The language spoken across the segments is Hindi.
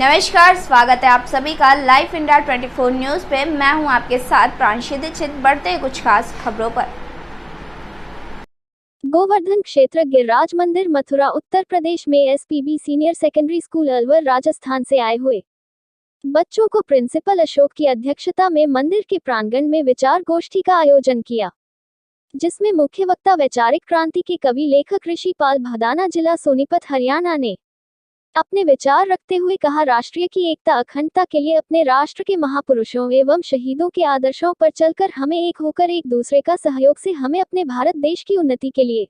नमस्कार, स्वागत है आप सभी का लाइव इंडिया 24 न्यूज़ पे। मैं हूं आपके साथ प्रांशी दीक्षित। बढ़ते कुछ खास खबरों पर। गोवर्धन क्षेत्र गिरिराज मंदिर मथुरा उत्तर प्रदेश में SPB senior secondary school Alwar Rajasthan से आए हुए बच्चों को प्रिंसिपल अशोक की अध्यक्षता में मंदिर के प्रांगण में विचार गोष्ठी का आयोजन किया, जिसमें मुख्य वक्ता वैचारिक क्रांति के कवि लेखक ऋषि पाल भदाना जिला सोनीपत हरियाणा ने अपने विचार रखते हुए कहा, राष्ट्रीय की एकता अखंडता के लिए अपने राष्ट्र के महापुरुषों एवं शहीदों के आदर्शों पर चलकर हमें एक होकर एक दूसरे का सहयोग से हमें अपने भारत देश की उन्नति के लिए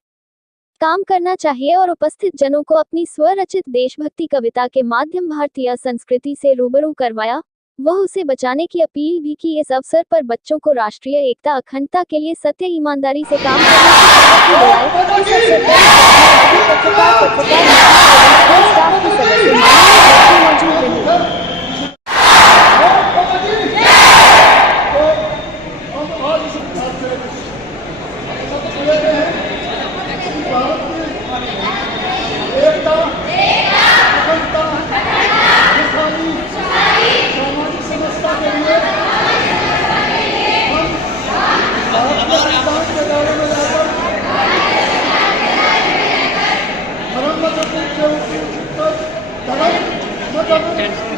काम करना चाहिए और उपस्थित जनों को अपनी स्वरचित देशभक्ति कविता के माध्यम भारतीय संस्कृति से रूबरू करवाया, वह उसे बचाने की अपील भी की। इस अवसर पर बच्चों को राष्ट्रीय एकता अखंडता के लिए सत्य ईमानदारी से काम करने की शपथ दिलाई। धर्म